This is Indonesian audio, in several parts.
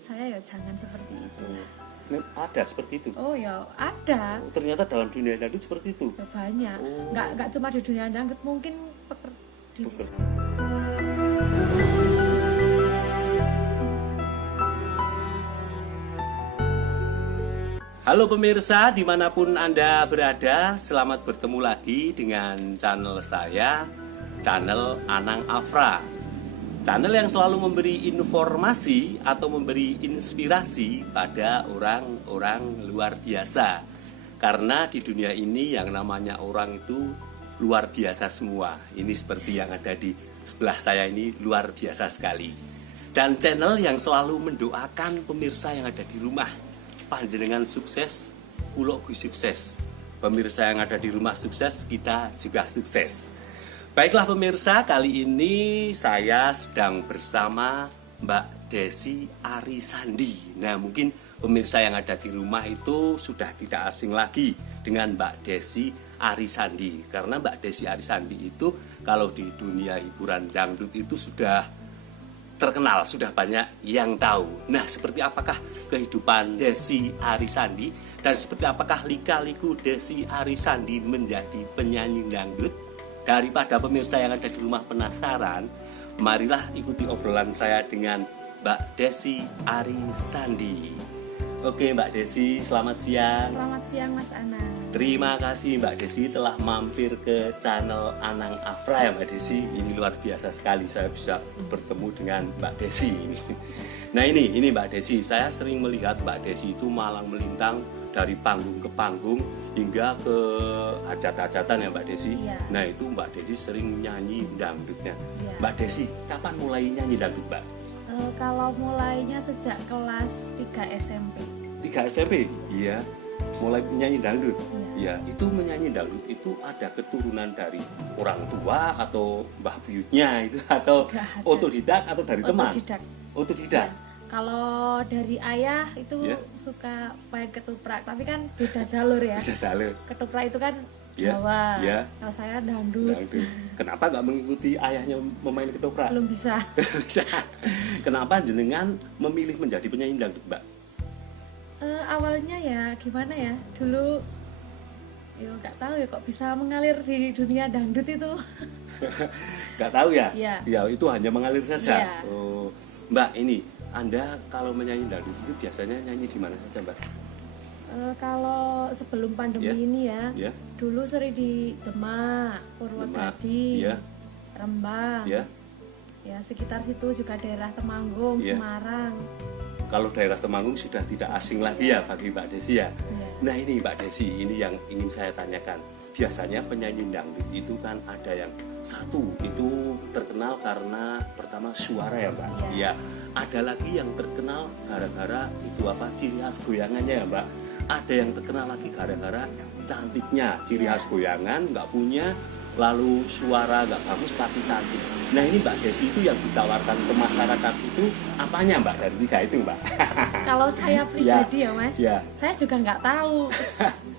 menurut saya ya jangan seperti itu. Ada seperti itu? Oh ya ada. Ternyata dalam dunia dangdut seperti itu? Ya, banyak. Nggak cuma di dunia dangdut, mungkin Halo pemirsa, dimanapun Anda berada, selamat bertemu lagi dengan channel saya, channel Anang Afra. Channel yang selalu memberi informasi atau memberi inspirasi pada orang-orang luar biasa. Karena di dunia ini yang namanya orang itu luar biasa semua. Ini seperti yang ada di sebelah saya ini, luar biasa sekali. Dan channel yang selalu mendoakan pemirsa yang ada di rumah, panjenengan sukses, kulo gue sukses. Pemirsa yang ada di rumah sukses, kita juga sukses. Baiklah pemirsa, kali ini saya sedang bersama Mbak Desi Arisandi. Nah, mungkin pemirsa yang ada di rumah itu sudah tidak asing lagi dengan Mbak Desi Arisandi. Karena Mbak Desi Arisandi itu kalau di dunia hiburan dangdut itu sudah terkenal, sudah banyak yang tahu. Nah, seperti apakah kehidupan Desi Arisandi dan seperti apakah lika-liku Desi Arisandi menjadi penyanyi dangdut? Daripada pemirsa yang ada di rumah penasaran, marilah ikuti obrolan saya dengan Mbak Desi Arisandi. Oke Mbak Desi, selamat siang. Selamat siang Mas Anang. Terima kasih Mbak Desi telah mampir ke channel Anang Afra ya Mbak Desi. Ini luar biasa sekali saya bisa bertemu dengan Mbak Desi ini. Nah ini Mbak Desi, saya sering melihat Mbak Desi itu malang melintang dari panggung ke panggung hingga ke hajat-hajatan ya Mbak Desi. Iya. Nah itu Mbak Desi sering nyanyi dangdutnya. Iya. Mbak Desi, kapan mulai nyanyi dangdut Mbak? Kalau mulainya sejak kelas 3 SMP. 3 SMP? Iya. Mulai menyanyi dangdut. Iya. Ya, itu menyanyi dangdut itu ada keturunan dari orang tua atau mbah buyutnya itu atau otodidak atau dari teman? Otodidak. Ya. Kalau dari ayah itu Ya. suka main ketoprak, tapi kan beda jalur ya. Bisa jalur. Ketoprak itu kan Ya. Jawa. Ya. Kalau saya dangdut. Dangdut. Kenapa nggak mengikuti ayahnya memain ketoprak? Belum bisa. Bisa. Kenapa jenengan memilih menjadi penyanyi dangdut, Mbak? Awalnya ya gimana ya, dulu ya nggak tahu ya kok bisa mengalir di dunia dangdut itu. Nggak tahu ya? Iya. Ya itu hanya mengalir saja. Iya. Oh, Mbak ini Anda kalau menyanyi dangdut itu biasanya nyanyi di mana saja, Mbak? Kalau sebelum pandemi Ya. ini ya, Ya. dulu sering di Demak, Purwodadi, Ya. Rembang, Ya. ya sekitar situ juga daerah Temanggung, Ya. Semarang. Kalau daerah Temanggung sudah tidak asing lagi ya bagi Mbak Desi ya. Ya. Nah ini Mbak Desi, ini yang ingin saya tanyakan. Biasanya penyanyi dangdut itu kan ada yang satu itu terkenal karena pertama suara ya Mbak. Iya. Ya. Ada lagi yang terkenal gara-gara itu apa ciri khas goyangannya ya Mbak. Ada yang terkenal lagi gara-gara cantiknya, ciri khas goyangan nggak punya, lalu suara nggak bagus tapi cantik. Nah ini Mbak Desi itu yang ditawarkan ke masyarakat itu apanya Mbak dari tiga itu Mbak? Kalau saya pribadi ya Mas, Ya. saya juga nggak tahu.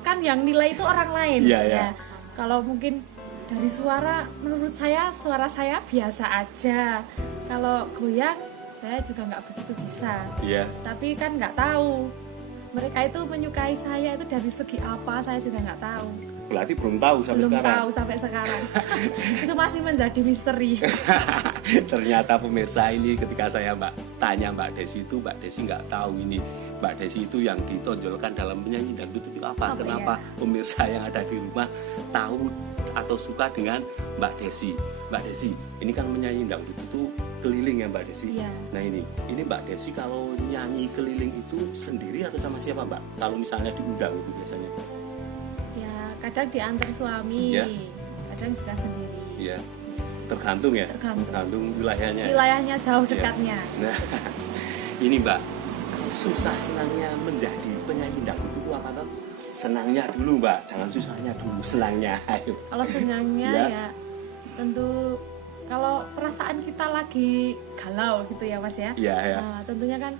Kan yang nilai itu orang lain. Iya, ya. Kalau mungkin dari suara, menurut saya suara saya biasa aja. Kalau goyang, saya juga nggak begitu bisa. Iya. Tapi kan nggak tahu. Mereka itu menyukai saya itu dari segi apa, saya juga nggak tahu. Berarti belum tahu sampai Belum sekarang. tahu sampai sekarang. Itu masih menjadi misteri. Ternyata pemirsa ini ketika saya tanya Mbak Desi itu, Mbak Desi nggak tahu ini Mbak Desi itu yang ditonjolkan dalam penyanyi dangdut itu apa? Apa Kenapa ya? pemirsa yang ada di rumah tahu atau suka dengan Mbak Desi? Mbak Desi, ini kan menyanyi dangdut itu keliling ya Mbak Desi. Iya. Nah ini Mbak Desi kalau nyanyi keliling itu sendiri atau sama siapa Mbak? Kalau misalnya diundang itu biasanya? Ya, kadang diantar suami, Ya. kadang juga sendiri. Iya. Tergantung ya? Tergantung. Wilayahnya. Wilayahnya jauh Iya. dekatnya. Nah, ini Mbak, susah senangnya menjadi penyanyi dangdut itu apa tuh? Senangnya dulu Mbak, jangan susahnya dulu, senangnya. Ayo. Kalau senangnya Ya. ya tentu kalau perasaan kita lagi galau gitu ya Mas ya. Iya, ya. Nah, tentunya kan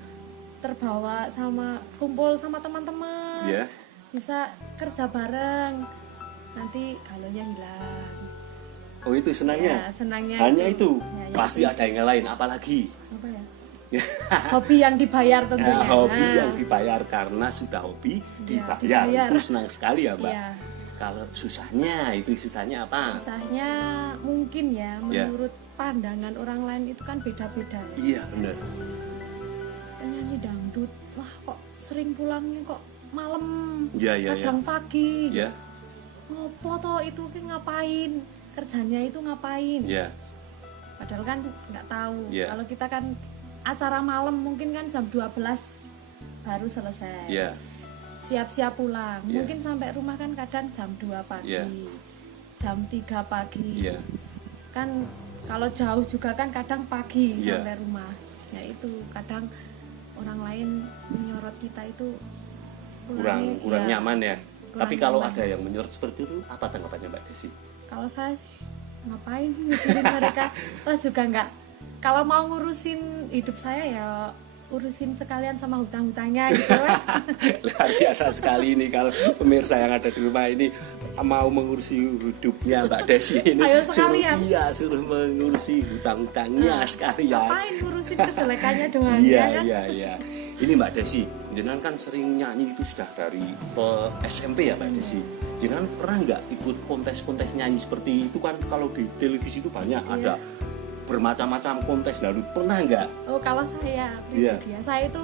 terbawa sama kumpul sama teman-teman. Iya. Bisa kerja bareng. Nanti galaunya hilang. Oh itu senangnya. Ya, senangnya Hanya itu. Ya, ya Pasti itu. ada yang lain, apalagi. Apa ya? Hobi yang dibayar tentunya. Hobi yang dibayar karena sudah hobi dibayar. dibayar. Itu senang sekali ya Mbak. Iya. Kalau susahnya apa? Susahnya mungkin ya menurut pandangan orang lain itu kan beda-beda ya. Iya benar. Penyanyi dangdut, wah kok sering pulangnya kok malam, Iya. kadang pagi. Iya. Ngopo toh itu ngapain? Kerjanya itu ngapain? Iya. Padahal kan nggak tahu. Iya. Kalau kita kan acara malam mungkin kan jam 12 baru selesai. Iya. Siap-siap pulang. Iya. Mungkin sampai rumah kan kadang jam 2 pagi. Iya. Jam 3 pagi. Iya. Kan kalau jauh juga kan kadang pagi Iya. sampai rumah. Ya itu kadang orang lain menyorot kita itu kurang ya, nyaman ya. kurang Tapi kalau nyaman. ada yang menyorot seperti itu, apa tanggapannya Mbak Desi? Kalau saya sih ngapain mikirin mereka, terus juga nggak. Kalau mau ngurusin hidup saya ya urusin sekalian sama hutang-hutangnya gitu Mas. Luar biasa sekali ini kalau pemirsa yang ada di rumah ini mau mengurusi hidupnya Mbak Desi ini. Ayo sekalian. Suruh mengurusi hutang-hutangnya sekalian. Ngapain ngurusin kejelekannya doang Iya, ya kan? iya. Ini Mbak Desi, jenengan kan sering nyanyi itu sudah dari SMP ya Mbak Desi. Jenengan pernah nggak ikut kontes-kontes nyanyi seperti itu kan? Kalau di televisi itu banyak ada bermacam-macam kontes dangdut. Pernah nggak? Oh kalau saya pribadi ya, saya itu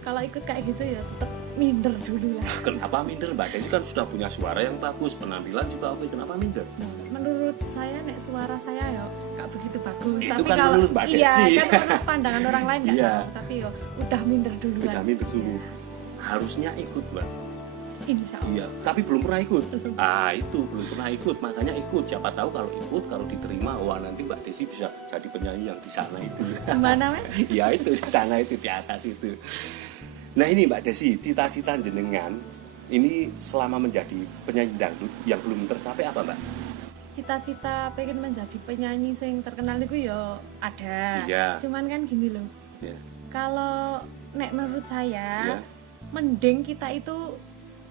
kalau ikut kayak gitu ya tetap minder dulu lah. Kenapa minder Mbak Desi kan sudah punya suara yang bagus, penampilan juga oke, kenapa minder? Menurut saya nek suara saya ya nggak begitu bagus. Itu Tapi kan kalau menurut Mbak Desi. iya kan menurut pandangan orang lain nggak Iya. tahu. Tapi yo udah minder duluan. Udah minder dulu. Harusnya ikut Mbak. Insya Allah. Iya, tapi belum pernah ikut. Itu belum pernah ikut, makanya ikut. Siapa tahu kalau ikut, kalau diterima, wah nanti Mbak Desi bisa jadi penyanyi yang di sana itu. Gimana Mas? Ya itu di sana itu di atas itu. Nah ini Mbak Desi, cita-cita jenengan ini selama menjadi penyanyi dangdut yang belum tercapai apa Mbak? Cita-cita pengen menjadi penyanyi sing terkenal itu ya ada. Iya. Cuman kan gini loh. Ya. Kalau nek menurut saya Ya. mending kita itu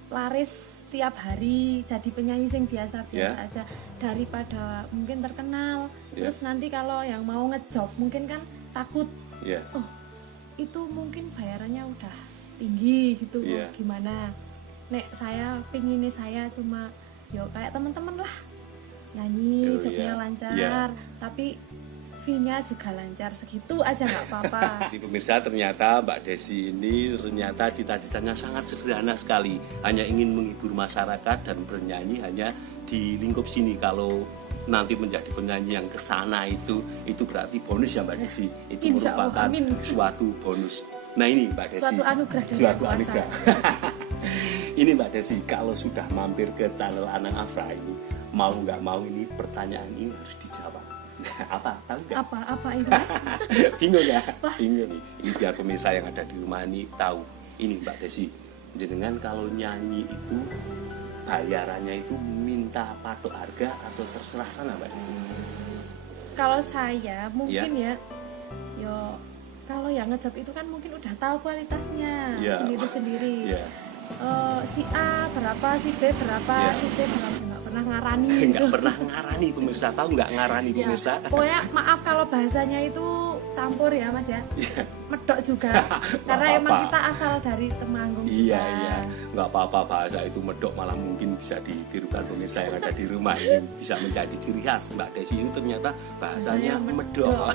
laris tiap hari jadi penyanyi sing biasa-biasa Ya. aja daripada mungkin terkenal. Ya. Terus nanti kalau yang mau ngejob mungkin kan takut Ya. itu mungkin bayarannya udah tinggi gitu. Iya. Gimana? Nek saya pinginnya saya cuma yo kayak teman-teman lah nyanyi, Oh, jobnya iya. lancar, Iya. tapi fee-nya juga lancar, segitu aja nggak apa-apa. Di pemirsa ternyata Mbak Desi ini ternyata cita-citanya sangat sederhana sekali. Hanya ingin menghibur masyarakat dan bernyanyi hanya di lingkup sini. Kalau nanti menjadi penyanyi yang kesana itu berarti bonus ya Mbak Desi. Itu Insya Allah, merupakan amin. suatu bonus. Nah ini Mbak Desi. Suatu anugerah dari Suatu Yang Kuasa. anugerah. Ini Mbak Desi, kalau sudah mampir ke channel Anang Afra ini, mau nggak mau ini pertanyaan ini harus dijawab. Apa? Tahu nggak? Apa itu Mas? Bingung ya? Wah. Bingung nih. Ini biar pemirsa yang ada di rumah ini tahu. Ini Mbak Desi, jenengan kalau nyanyi itu bayarannya itu minta patok harga atau terserah sana Mbak Desi? Kalau saya mungkin ya, yo kalau yang ngejob itu kan mungkin udah tahu kualitasnya Iya. sendiri-sendiri. Iya. Si A berapa, si B berapa, Iya. si C berapa, nggak pernah ngarani. Nggak pernah ngarani pemirsa, tahu nggak ngarani Ya, pemirsa? pokoknya maaf kalau bahasanya itu campur ya Mas ya, Iya. medok juga. Karena apa-apa. emang kita asal dari Temanggung juga. Iya, nggak apa-apa bahasa itu medok malah mungkin bisa ditirukan pemirsa yang ada di rumah ini bisa menjadi ciri khas Mbak Desi itu ternyata bahasanya Bahasanya medok.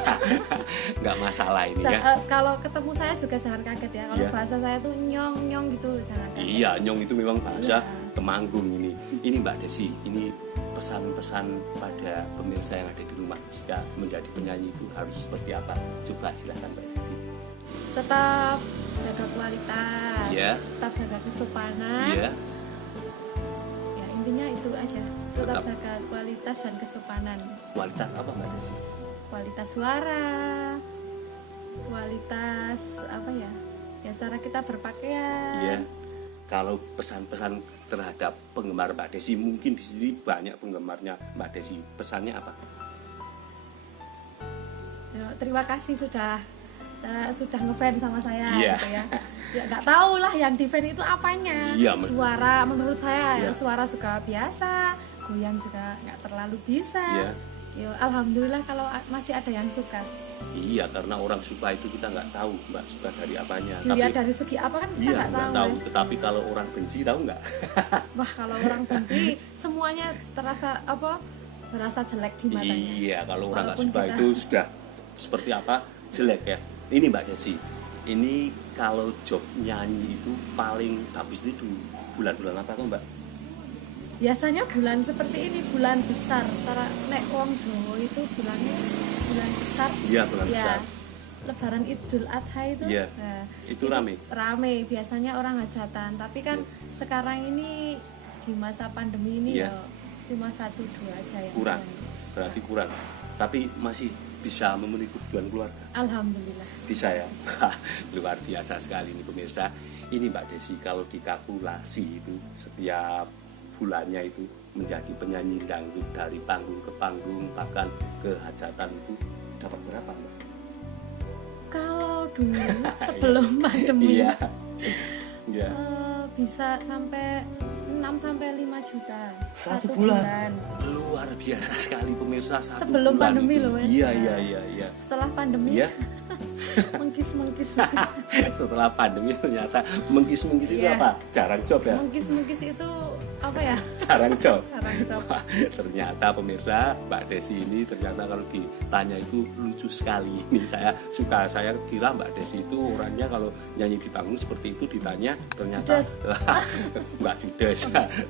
Nggak masalah ini ya. Kalau ketemu saya juga jangan kaget ya. Kalau Iya. bahasa saya tuh nyong-nyong gitu jangan kaget. Iya, nyong itu memang bahasa Iya. Temanggung ini. Ini Mbak Desi, ini pesan-pesan pada pemirsa yang ada di rumah jika menjadi penyanyi itu harus seperti apa? Coba silakan Mbak Desi. Tetap jaga kualitas, Iya. tetap jaga kesopanan. Iya. Ya intinya itu aja. Tetap Tetap. jaga kualitas dan kesopanan. Kualitas apa Mbak Desi? Kualitas suara, kualitas apa ya? Ya cara kita berpakaian. Iya. Kalau pesan-pesan terhadap penggemar Mbak Desi, mungkin di sini banyak penggemarnya Mbak Desi. Pesannya apa? Ya, terima kasih sudah ngefans sama saya Iya. gitu ya. Ya nggak tahu lah yang di fan itu apanya. Iya, Suara menurut saya Iya. ya, suara juga biasa, goyang juga nggak terlalu bisa. Iya. Ya alhamdulillah kalau masih ada yang suka. Iya, karena orang suka itu kita nggak tahu Mbak suka dari apanya. Dilihat dari segi apa kan kita iya nggak nggak tahu, tahu. Mas. Tetapi kalau orang benci tahu nggak? Wah, kalau orang benci semuanya terasa berasa jelek di matanya. Iya, kalau orang nggak Walaupun suka kita- itu sudah seperti apa jelek ya. Ini Mbak Desi, ini kalau job nyanyi itu paling bagus itu bulan-bulan apa tuh Mbak? Biasanya bulan seperti ini, bulan besar. Cara nek wong Jawa itu bulannya bulan besar. Iya, bulan Ya, besar. Lebaran Idul Adha itu. Iya, Nah, itu rame. Rame, biasanya orang hajatan. Tapi kan Iya. sekarang ini di masa pandemi ini Iya. ya cuma 1-2 aja yang Kurang, nyanyi. berarti kurang. Tapi masih bisa memenuhi kebutuhan keluarga. Alhamdulillah. Bisa ya. Luar biasa sekali ini pemirsa. Ini Mbak Desi kalau dikalkulasi itu setiap bulannya itu menjadi penyanyi dangdut dari panggung ke panggung bahkan ke hajatan itu dapat berapa Mbak? Kalau dulu sebelum pandemi Iya. Iya. bisa sampai 6-5 juta Satu bulan. Luar biasa sekali pemirsa satu Sebelum bulan pandemi itu. loh, Mas. Iya, Nah. iya. Setelah pandemi Iya. mengkis-mengkis. Setelah pandemi ternyata mengkis-mengkis itu Iya. apa? Jarang job ya? Mengkis-mengkis itu apa ya? Jarang job. Jarang job. Wah, ternyata pemirsa Mbak Desi ini ternyata kalau ditanya itu lucu sekali. Ini saya kira Mbak Desi itu orangnya kalau nyanyi di panggung seperti itu ditanya ternyata Judes. Mbak Judes.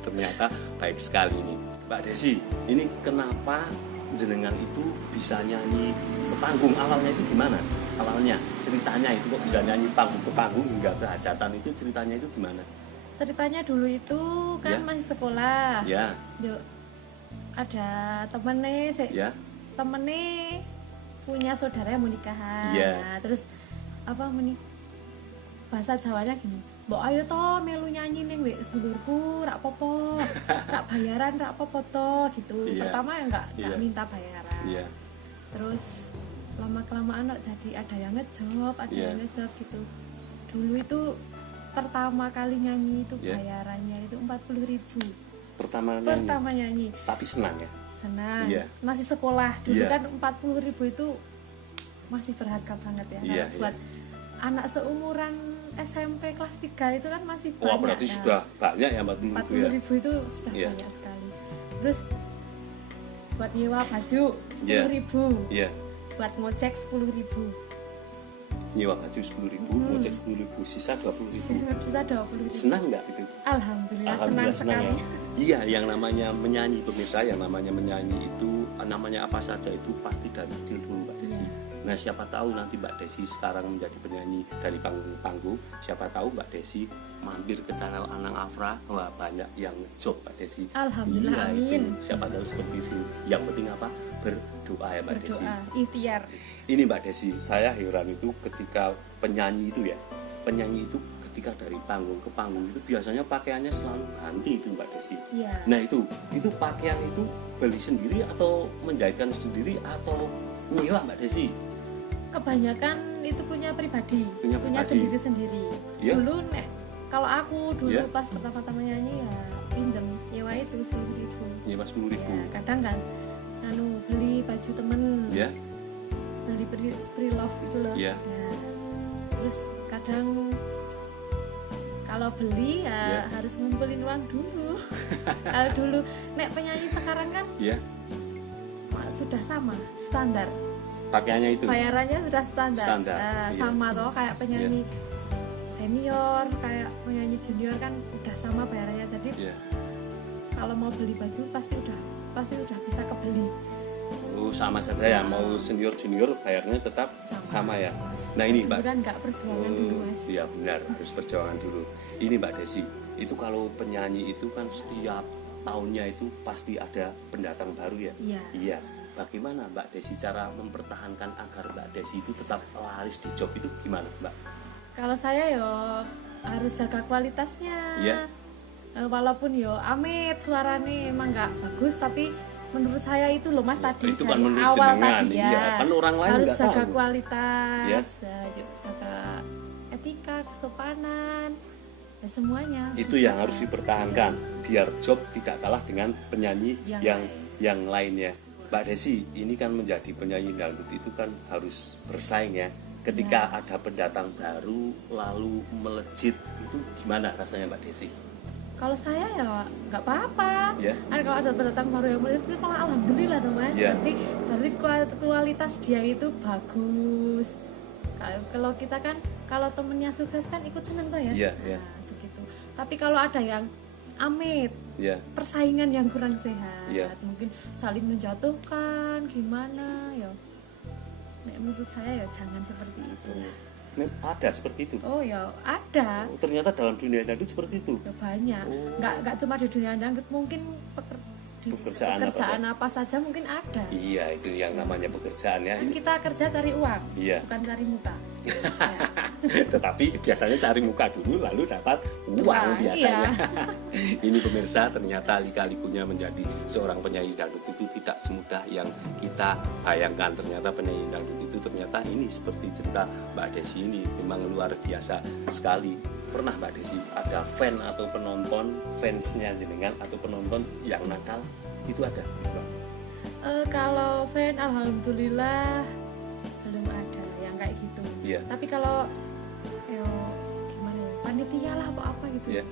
Ternyata baik sekali ini. Mbak Desi, ini kenapa jenengan itu bisa nyanyi ke panggung? Awalnya itu gimana? Awalnya ceritanya itu kok bisa nyanyi panggung ke panggung hingga ke hajatan itu ceritanya itu gimana? Ceritanya dulu itu kan Ya. masih sekolah. Ya, Yuk, ada ya, temennya punya saudara yang mau nikahan. Iya. Nah, terus apa bahasa Jawanya gini, mbok ayo toh melu nyanyi ning wek sedulurku, rak popo, rak bayaran rak popo toh gitu. Iya. Pertama ya nggak Iya. minta bayaran. iya, Terus lama kelamaan kok jadi ada yang ngejob, ada Iya. yang ngejob gitu. Dulu itu pertama kali nyanyi itu Iya. bayarannya itu 40.000. pertama nyanyi. Pertama nyanyi. Tapi senang ya? Senang. Iya. Masih sekolah. Dulu Iya. kan 40.000 itu masih berharga banget ya. Iya, Nah, buat anak seumuran SMP kelas 3 itu kan masih banyak. Wah, berarti ya. sudah banyak ya 40.000 ya? 40.000 itu sudah Iya. banyak sekali. Terus buat nyewa baju 10.000. Iya. Buat ngocek 10.000. Nyewa baju 10.000, ngocek 10.000, sisa 20.000. Bisa 20.000. Senang nggak itu? Alhamdulillah, Alhamdulillah senang senang sekali. ya. Iya, yang namanya menyanyi pemirsa, yang namanya menyanyi itu namanya apa saja itu pasti dari kecil dulu Mbak Desi. Nah, siapa tahu nanti Mbak Desi sekarang menjadi penyanyi dari panggung ke panggung, siapa tahu Mbak Desi mampir ke channel Anang Afra, wah banyak yang job Mbak Desi. Alhamdulillah, Iya, itu. amin. Siapa tahu seperti itu. Yang penting apa? Berdoa ya Mbak Desi. Berdoa, ikhtiar. Ini Mbak Desi, saya heran itu ketika penyanyi itu ya, penyanyi itu ketika dari panggung ke panggung itu biasanya pakaiannya selalu ganti itu Mbak Desi. Iya. Nah itu pakaian itu beli sendiri atau menjahitkan sendiri atau nyewa Mbak Desi? Kebanyakan itu punya pribadi, Punya pribadi. sendiri-sendiri. Iya. Dulu kalau aku dulu Iya. pas pertama-tama nyanyi ya pinjem nyewa itu 10.000. Nyewa 10.000. Ya, kadang kan beli baju temen, Ya, beli pre-love itu loh. Iya. Ya. Terus kadang kalau beli ya Iya. harus ngumpulin uang dulu. Kalau dulu nek penyanyi sekarang kan ya, sudah sama standar. pakaiannya itu. Bayarannya sudah standar, Standar, Nah, iya. sama toh kayak penyanyi senior, kayak penyanyi junior kan udah sama bayarannya. Jadi Ya. kalau mau beli baju pasti udah bisa kebeli. Oh, sama saja ya, mau senior junior bayarnya tetap sama ya. Nah ini Dulu Mbak. kan nggak perjuangan dulu mas. Iya benar, harus perjuangan dulu. Ini Mbak Desi, itu kalau penyanyi itu kan setiap tahunnya itu pasti ada pendatang baru ya. Iya. Iya. Bagaimana Mbak Desi cara mempertahankan agar Mbak Desi itu tetap laris di job itu gimana Mbak? Kalau saya yo harus jaga kualitasnya. Iya. Walaupun yo amit suaranya emang nggak bagus, tapi menurut saya itu loh mas tadi Itu kan dari menurut awal jenengan, tadi iya. ya Kan orang lain harus nggak jaga tahu. kualitas, Iya. jaga etika, kesopanan, ya semuanya. Itu yang harus dipertahankan biar job tidak kalah dengan penyanyi Yang yang lainnya. Mbak Desi, ini kan menjadi penyanyi dangdut itu kan harus bersaing ya. Ketika ada pendatang baru lalu melejit, itu gimana rasanya Mbak Desi? Kalau saya ya nggak apa-apa. Ya. Kalau ada pendatang baru yang melejit itu malah alhamdulillah tuh Mas. Ya. Berarti kualitas dia itu bagus. Kalau kita kan kalau temennya sukses kan ikut seneng tuh ya. Iya, iya. Nah, begitu. Tapi kalau ada yang amit, Ya. persaingan yang kurang sehat, Iya. mungkin saling menjatuhkan, gimana ya? Menurut saya ya jangan seperti itu. Ada seperti itu. Oh ya ada. Oh, ternyata dalam dunia dangdut seperti itu. Ya banyak. Oh. Nggak cuma di dunia dangdut, mungkin di Pekerjaan apa saja mungkin ada. Iya, itu yang namanya pekerjaan ya. Kan kita kerja cari uang, Iya. bukan cari muka. Ya. Tetapi biasanya cari muka dulu lalu dapat uang Uang, biasanya. iya. Ini pemirsa, ternyata lika-likunya menjadi seorang penyanyi dangdut itu tidak semudah yang kita bayangkan. Ternyata penyanyi dangdut itu ternyata ini seperti cerita Mbak Desi ini memang luar biasa sekali. Pernah Mbak Desi ada fan atau penonton, fansnya jenengan atau penonton yang nakal? Itu ada? Kalau fan alhamdulillah belum ada yang kayak gitu. Iya. Tapi kalau ya, gimana ya, panitia lah apa gitu. Iya.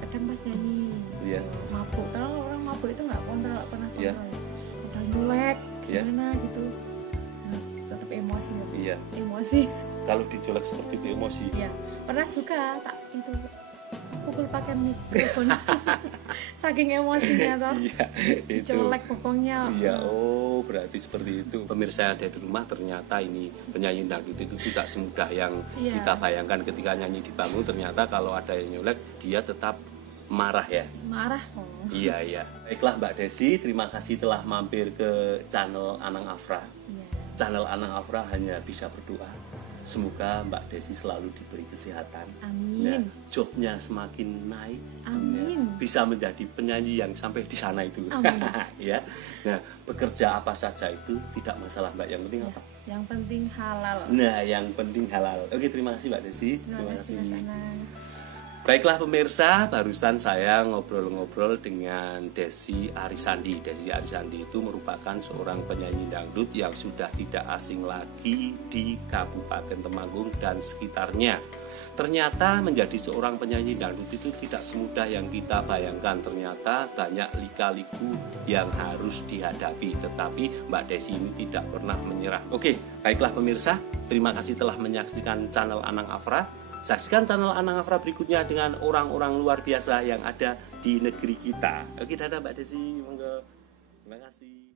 Kadang pas nyanyi Iya. mabuk. Kalau orang mabuk itu nggak kontrol, nggak pernah Iya. kontrol. Udah nyelek Iya. gimana gitu. Nah, tetap emosi ya. Iya. Emosi. Kalau dicolek seperti itu emosi. Iya. Pernah juga tak itu pukul pakai mikrofon. Saking emosinya toh. Iya, itu. Colek pokoknya. Iya, oh berarti seperti itu. Pemirsa yang ada di rumah, ternyata ini penyanyi dangdut itu tidak semudah yang Iya. kita bayangkan ketika nyanyi di panggung. Ternyata kalau ada yang nyolek, dia tetap marah ya. Marah kok. Iya, iya. Baiklah Mbak Desi, terima kasih telah mampir ke channel Anang Afra. Iya. Channel Anang Afra hanya bisa berdoa. Semoga Mbak Desi selalu diberi kesehatan. Amin. Nah, jobnya semakin naik. Amin. Ya, bisa menjadi penyanyi yang sampai di sana itu. Amin. Ya. Nah, bekerja apa saja itu tidak masalah Mbak. Yang penting Ya, apa? yang penting halal. Nah, yang penting halal. Oke, terima kasih Mbak Desi. Terima kasih Mas Anang. Baiklah pemirsa, barusan saya ngobrol-ngobrol dengan Desi Arisandi. Desi Arisandi itu merupakan seorang penyanyi dangdut yang sudah tidak asing lagi di Kabupaten Temanggung dan sekitarnya. Ternyata menjadi seorang penyanyi dangdut itu tidak semudah yang kita bayangkan. Ternyata banyak lika-liku yang harus dihadapi. Tetapi Mbak Desi ini tidak pernah menyerah. Oke, baiklah pemirsa, terima kasih telah menyaksikan channel Anang Afra. Saksikan channel Anang Afra berikutnya dengan orang-orang luar biasa yang ada di negeri kita. Oke, dadah Mbak Desi, monggo. Terima kasih.